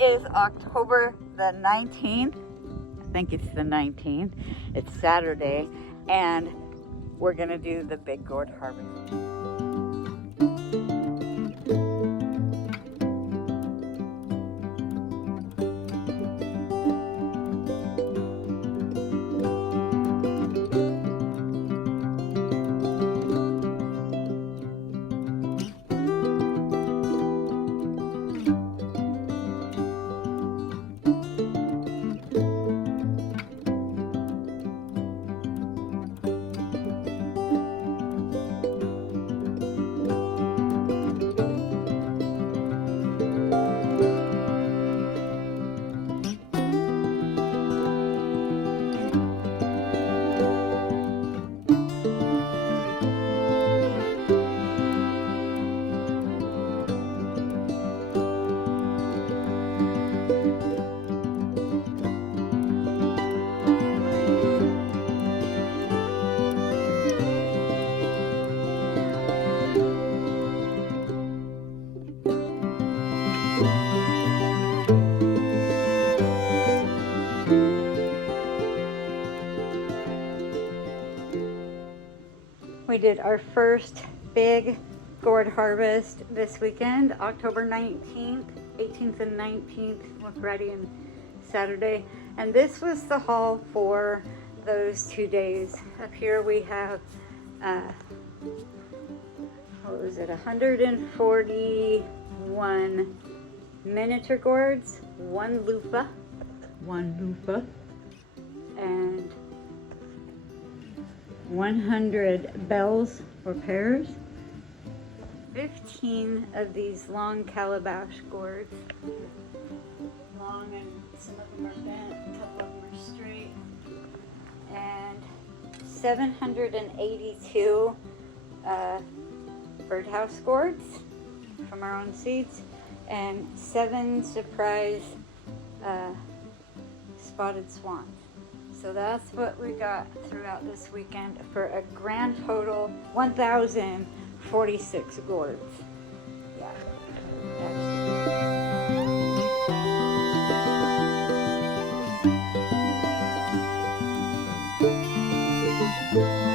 is October the 19th. I think it's the 19th. It's Saturday, and we're gonna do the big gourd harvest. We did our first big gourd harvest this weekend, October 19th, 18th and 19th, Friday and Saturday. And this was the haul for those 2 days. Up here we have, what was it, 141 miniature gourds, one Luffa, and 100 bells or pears, 15 of these long Calabash gourds, long, and some of them are bent, a couple of them are straight, and 782 Birdhouse gourds from our own seeds, and 7 surprise spotted swans. So that's what we got throughout this weekend for a grand total 1,046 gourds. Yeah. That's